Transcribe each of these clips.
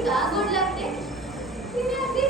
का गोड लागते. तिने अगदी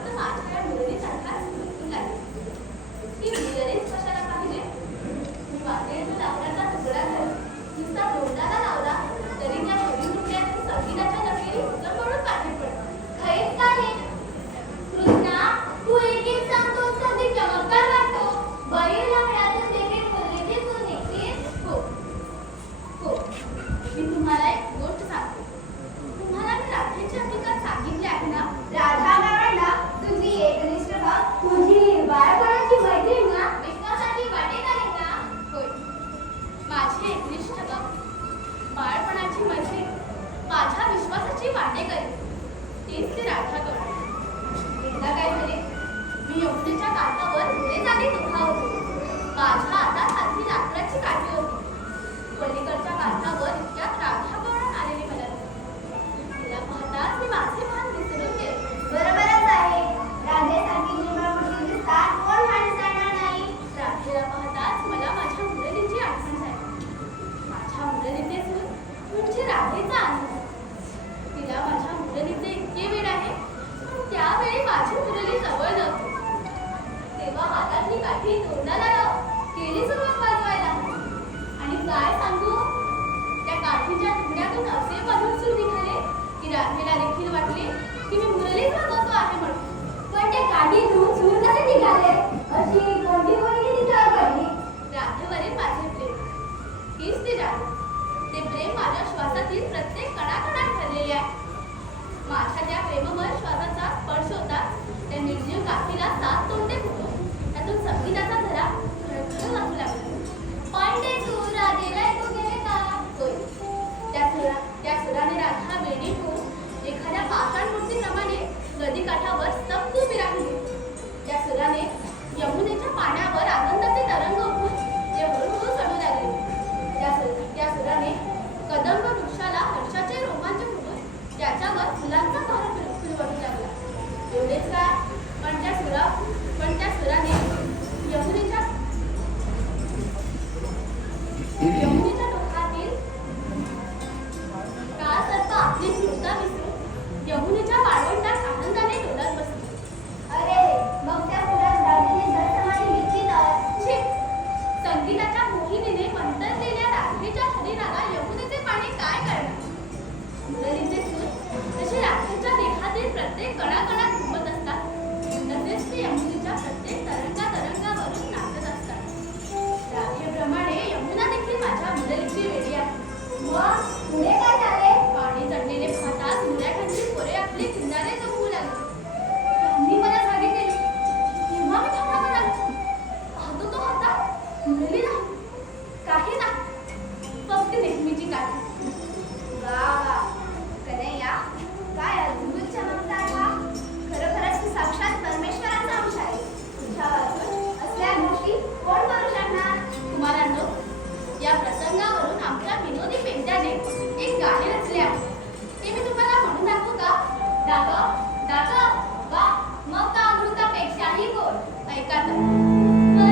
एकदा काय झाले? मी यमुनेच्या काठावर घुरे जागे दुखावतो माझ्या आता हाती लाकडाची काठी होती. काठी तोंडाला लाव केली सुरुवात वाजवायला. आणि काय सांगू? त्या काठीच्या तुकड्यातून असे मधून सूर की राधेला देखील वाटले की मी मुरलीच वाजवतो आहे म्हणून. पण त्या काठीतून सूर कसे निघाले. प्रेम हीच ती ते प्रेम माझ्या श्वासातील प्रत्येक कणाकणात भरलेले आहे. माझ्या त्या प्रेममय श्वासाचा स्पर्श होता. त्या निर्जीव काठीला सात तोंडे होतो त्यातून संगीताचा जरा